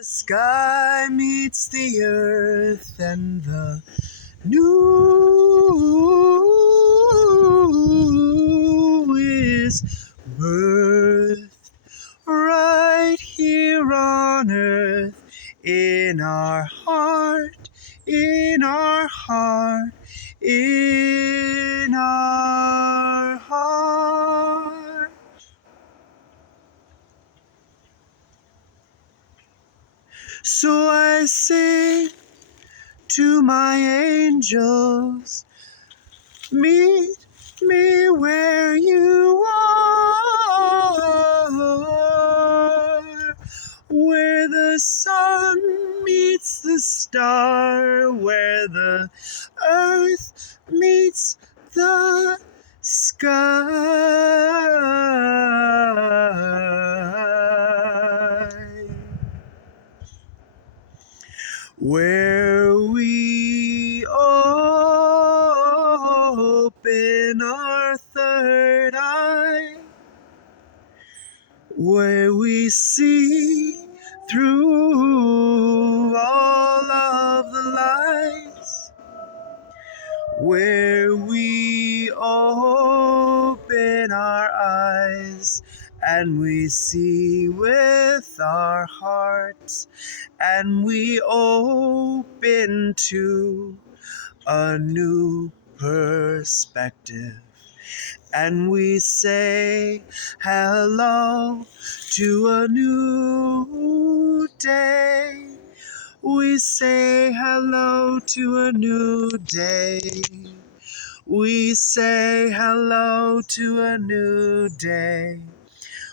The sky meets the earth and the new is birth right here on earth, in our heart, in our heart, in our heart. So I sing to my angels, meet me where you are, where the sun meets the star, where the earth meets the sky, where we open our third eye, where we see through all of the lies, where we open our eyes and we see with our hearts, and we open to a new perspective, and we say hello to a new day. We say hello to a new day. We say hello to a new day.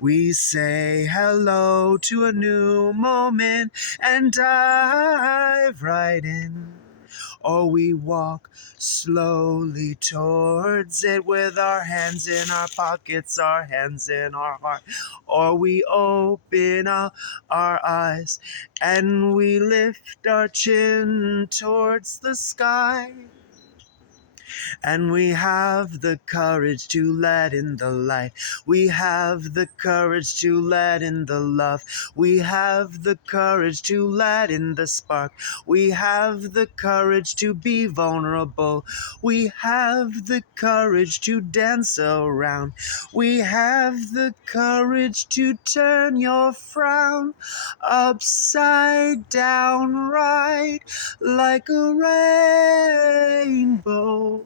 We say hello to a new moment and dive right in. Or we walk slowly towards it with our hands in our pockets, our hands in our heart. Or we open up our eyes and we lift our chin towards the sky. And we have the courage to let in the light. We have the courage to let in the love. We have the courage to let in the spark. We have the courage to be vulnerable. We have the courage to dance around. We have the courage to turn your frown upside down, right like a rainbow.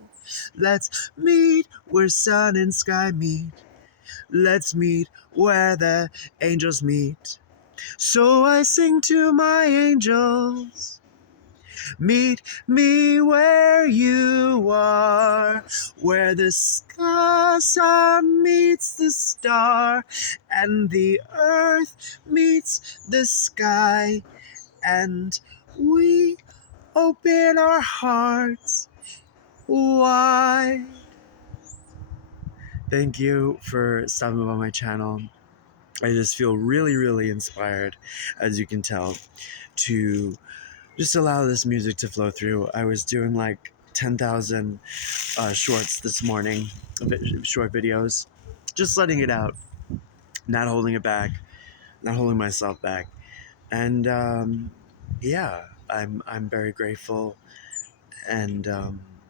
Let's meet where sun and sky meet. Let's meet where the angels meet. So I sing to my angels, meet me where you are, where the sun meets the star, and the earth meets the sky, and we open our hearts wide. Thank you for stopping by my channel. I just feel really, really inspired, as you can tell, to just allow this music to flow through. I was doing like 10,000 shorts this morning, short videos, just letting it out, not holding it back, not holding myself back. And yeah, I'm very grateful, and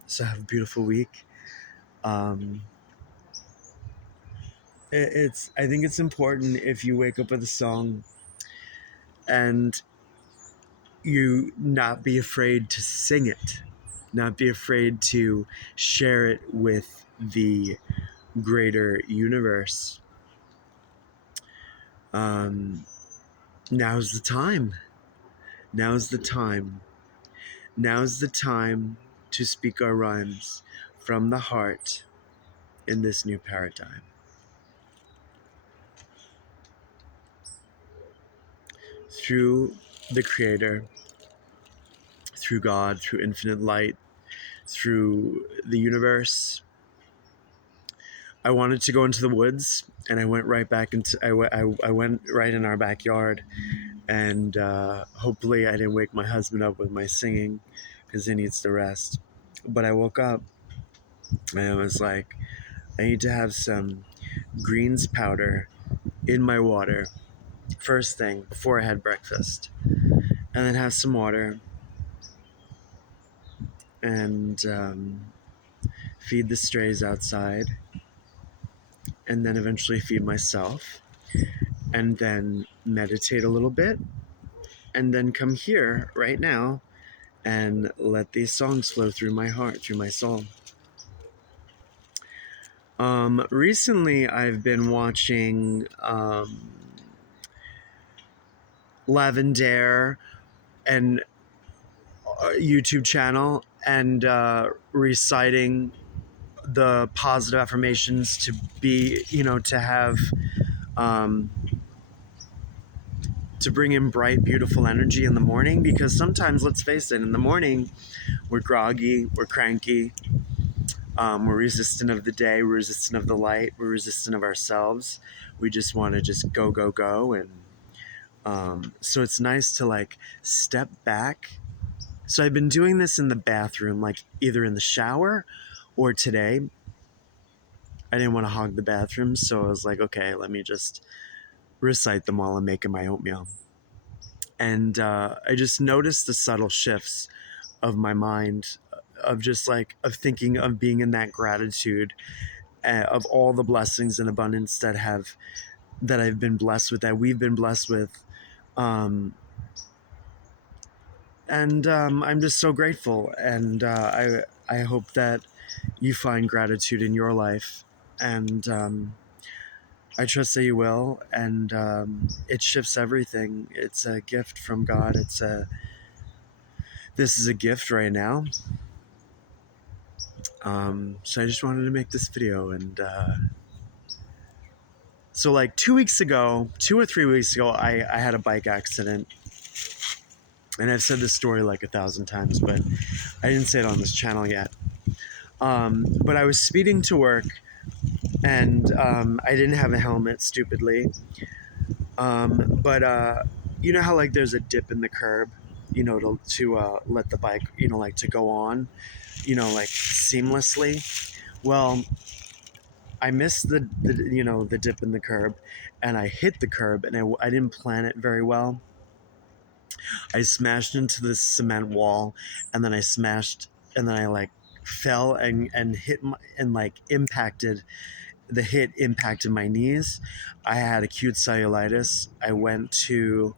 so have a beautiful week. I think it's important, if you wake up with a song and you not be afraid to sing it, not be afraid to share it with the greater universe. Now's the time. Now's the time. Now's the time to speak our rhymes from the heart in this new paradigm. Through the Creator, through God, through infinite light, through the universe. I wanted to go into the woods, and I went right back into. I went right in our backyard, and hopefully I didn't wake my husband up with my singing, because he needs to rest. But I woke up, and I was like, I need to have some greens powder in my water, first thing before I had breakfast, and then have some water, and feed the strays outside, and then eventually feed myself, and then meditate a little bit, and then come here right now and let these songs flow through my heart, through my soul. Recently, I've been watching Lavender and YouTube channel, and reciting the positive affirmations to be, to have, um, to bring in bright, beautiful energy in the morning. Because sometimes, let's face it, in the morning, we're groggy, we're cranky, we're resistant of the day, we're resistant of the light, we're resistant of ourselves. We just want to just go, go, go. And so it's nice to like step back. So I've been doing this in the bathroom, like either in the shower or today. I didn't want to hog the bathroom, so I was like, okay, let me just recite them while I'm making my oatmeal. And I just noticed the subtle shifts of my mind, of just like, of thinking, of being in that gratitude, of all the blessings and abundance that I've been blessed with, that we've been blessed with. And I'm just so grateful. And I hope that you find gratitude in your life. And I trust that you will. And it shifts everything. It's a gift from God. This is a gift right now. So I just wanted to make this video. And so like 2 or 3 weeks ago, I had a bike accident. And I've said this story like 1,000 times, but I didn't say it on this channel yet. But I was speeding to work, and I didn't have a helmet, stupidly. But you know how like there's a dip in the curb, to let the bike, like to go on, like seamlessly. Well, I missed the dip in the curb, and I hit the curb, and I didn't plan it very well. I smashed into the cement wall, and then I like fell and hit and like impacted. The hit impacted my knees. I had acute cellulitis. I went to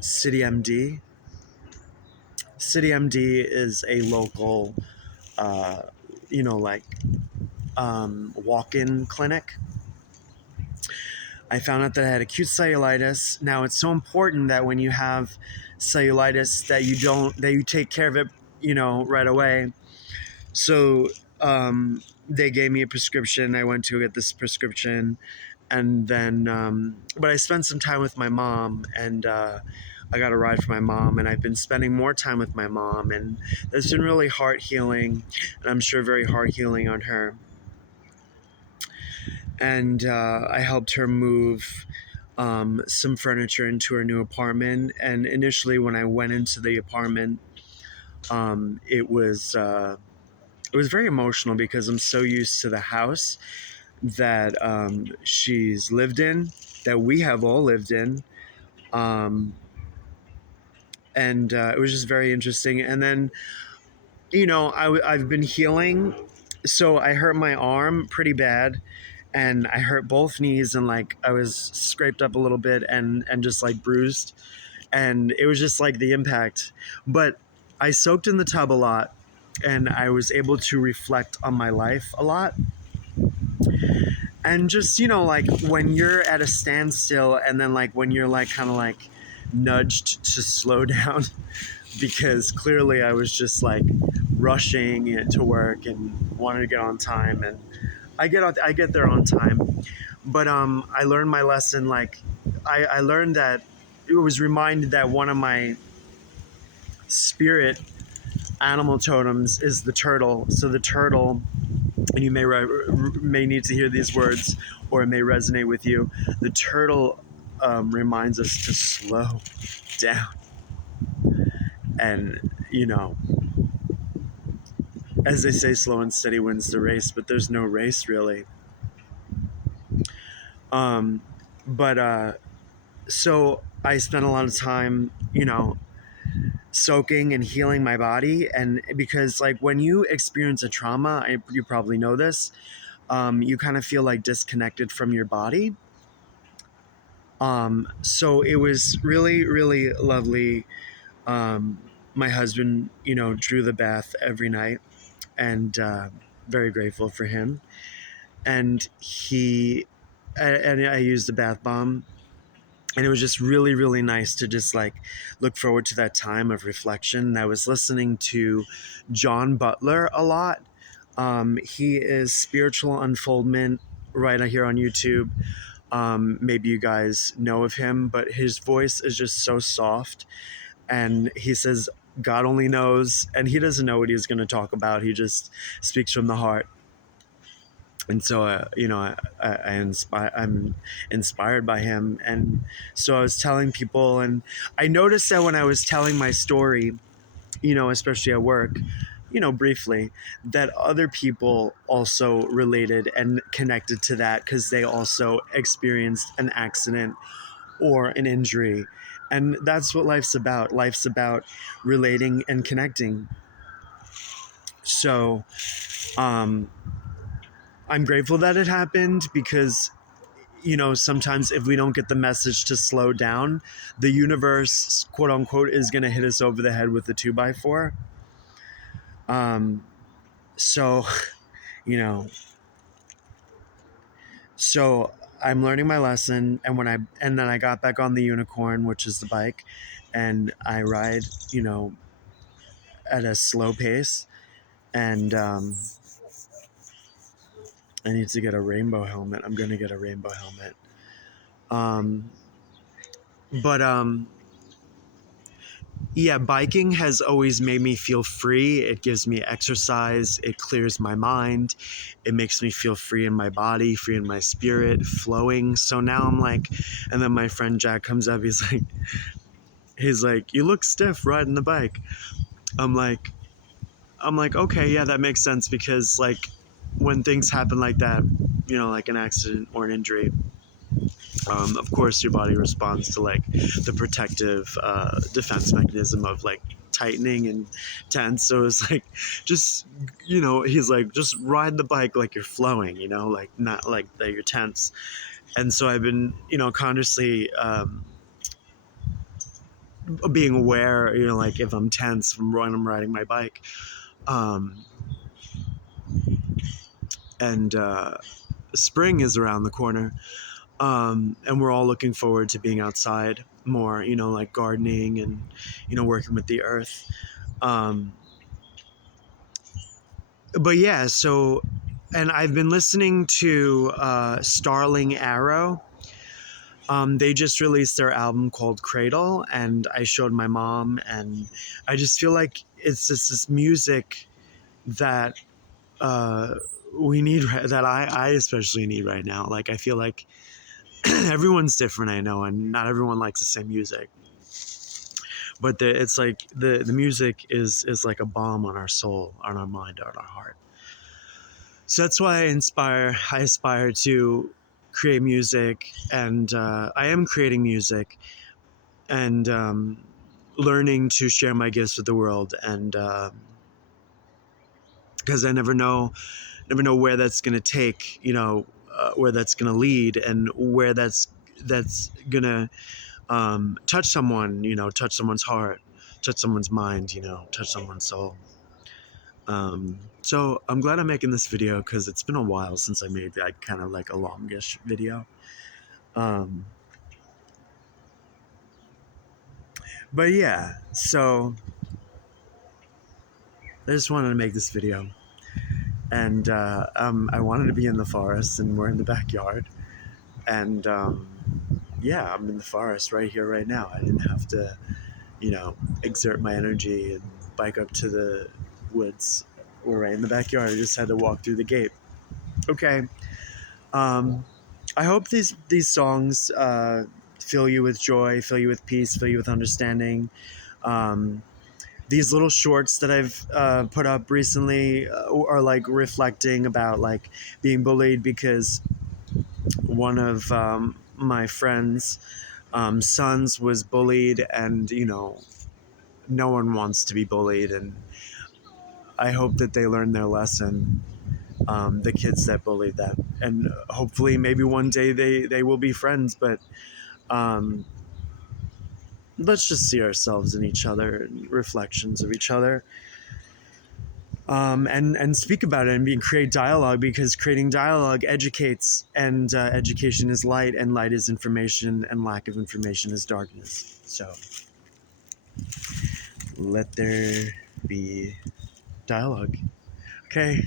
City MD. City MD is a local, like walk-in clinic. I found out that I had acute cellulitis. Now, it's so important that when you have cellulitis that you take care of it, right away. So they gave me a prescription. I went to get this prescription, and then, but I spent some time with my mom, and I got a ride for my mom, and I've been spending more time with my mom, and it's been really heart healing, and I'm sure very heart healing on her. And I helped her move some furniture into her new apartment. And initially, when I went into the apartment, it was very emotional, because I'm so used to the house that she's lived in, that we have all lived in. And it was just very interesting. And then, I've been healing. So I hurt my arm pretty bad, and I hurt both knees, and like I was scraped up a little bit, and just like bruised. And it was just like the impact. But I soaked in the tub a lot, and I was able to reflect on my life a lot. And just, like when you're at a standstill, and then like when you're like kind of like nudged to slow down, because clearly I was just like rushing to work and wanted to get on time, and I get there on time. But I learned my lesson. Like I learned that it was reminded that one of my spirit animal totems is the turtle. So the turtle, and you may need to hear these words, or it may resonate with you. The turtle reminds us to slow down. And, as they say, slow and steady wins the race, but there's no race really. Um, but so I spent a lot of time, soaking and healing my body. And because, like, when you experience a trauma, you probably know this, you kind of feel like disconnected from your body. So it was really, really lovely. My husband, drew the bath every night, and very grateful for him. And and I used the bath bomb, and it was just really, really nice to just like look forward to that time of reflection. I was listening to John Butler a lot. He is Spiritual Unfoldment right here on YouTube. Maybe you guys know of him, but his voice is just so soft, and he says God only knows, and he doesn't know what he's going to talk about. He just speaks from the heart. And so, I'm inspired by him. And so I was telling people, and I noticed that when I was telling my story, especially at work, briefly, that other people also related and connected to that because they also experienced an accident or an injury. And that's what life's about. Life's about relating and connecting. So, um, I'm grateful that it happened because, sometimes if we don't get the message to slow down, the universe, quote unquote, is going to hit us over the head with a 2x4. So, you know, so I'm learning my lesson. And then I got back on the unicorn, which is the bike, and I ride, at a slow pace. And, I need to get a rainbow helmet. I'm going to get a rainbow helmet. Um, but, Yeah, biking has always made me feel free. It gives me exercise. It clears my mind. It makes me feel free in my body, free in my spirit, flowing. So now I'm like, and then my friend Jack comes up. He's like, you look stiff riding the bike. I'm like, okay, yeah, that makes sense because like when things happen like that, like an accident or an injury, of course your body responds to like the protective defense mechanism of like tightening and tense. So it's like, just, he's like, just ride the bike like you're flowing, like not like that you're tense. And so I've been, consciously being aware, like if I'm tense when I'm riding my bike. And spring is around the corner. And we're all looking forward to being outside more, like gardening and, working with the earth. But yeah, so, and I've been listening to Starling Arrow. They just released their album called Cradle, and I showed my mom, and I just feel like it's just this music that we need, that I especially need right now. Like, I feel like everyone's different, I know, and not everyone likes the same music. But it's like the music is like a balm on our soul, on our mind, on our heart. So that's why I aspire to create music, and I am creating music, and learning to share my gifts with the world, and because I never know where that's going to take, where that's going to lead, and where that's going to touch someone, touch someone's heart, touch someone's mind, touch someone's soul. So I'm glad I'm making this video because it's been a while since I made that kind of like a longish video. But yeah, so I just wanted to make this video. And I wanted to be in the forest, and we're in the backyard. And yeah, I'm in the forest right here, right now. I didn't have to, exert my energy and bike up to the woods. We're right in the backyard. I just had to walk through the gate. Okay. I hope these songs fill you with joy, fill you with peace, fill you with understanding. These little shorts that I've put up recently are like reflecting about like being bullied because one of my friends' sons was bullied, and no one wants to be bullied, and I hope that they learn their lesson. The kids that bullied them, and hopefully maybe one day they will be friends, but um, let's just see ourselves in each other and reflections of each other, and speak about it and create dialogue, because creating dialogue educates, and education is light, and light is information, and lack of information is darkness. So let there be dialogue. Okay,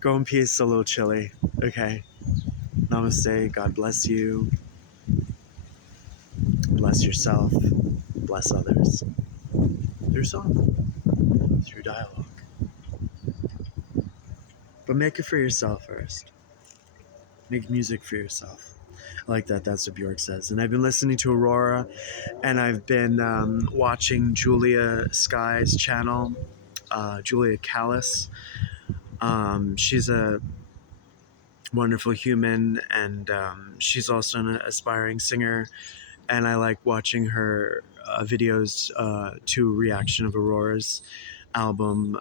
go in peace. A little chilly. Okay, namaste. God bless you. Bless yourself. Bless others. Through song, through dialogue. But make it for yourself first. Make music for yourself. I like that. That's what Bjork says. And I've been listening to Aurora, and I've been watching Julia Sky's channel, Julia Callis. She's a wonderful human, and she's also an aspiring singer. And I like watching her videos to reaction of Aurora's album,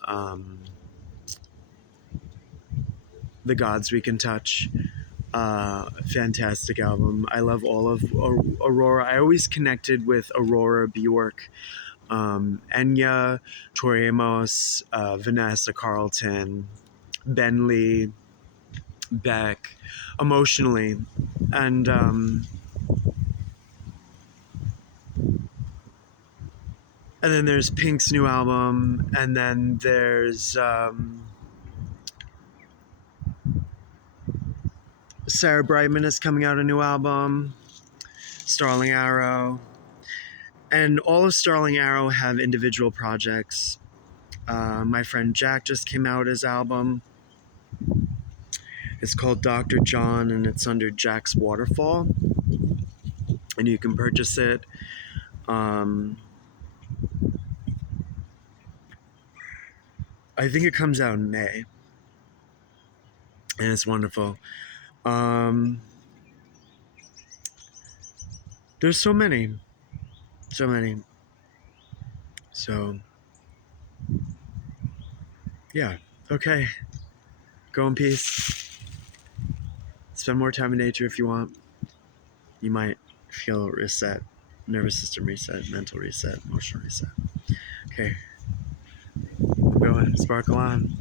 The Gods We Can Touch. Fantastic album. I love all of Aurora. I always connected with Aurora, Bjork, Enya, Tori Amos, Vanessa Carlton, Ben Lee, Beck, emotionally. And then there's Pink's new album, and then there's Sarah Brightman is coming out a new album, Starling Arrow. And all of Starling Arrow have individual projects. My friend Jack just came out his album. It's called Dr. John, and it's under Jack's Waterfall. And you can purchase it. I think it comes out in May. And it's wonderful. There's so many. So many. So, yeah. Okay. Go in peace. Spend more time in nature if you want. You might feel reset. Nervous system reset, mental reset, emotional reset. Okay. Go ahead. Sparkle on.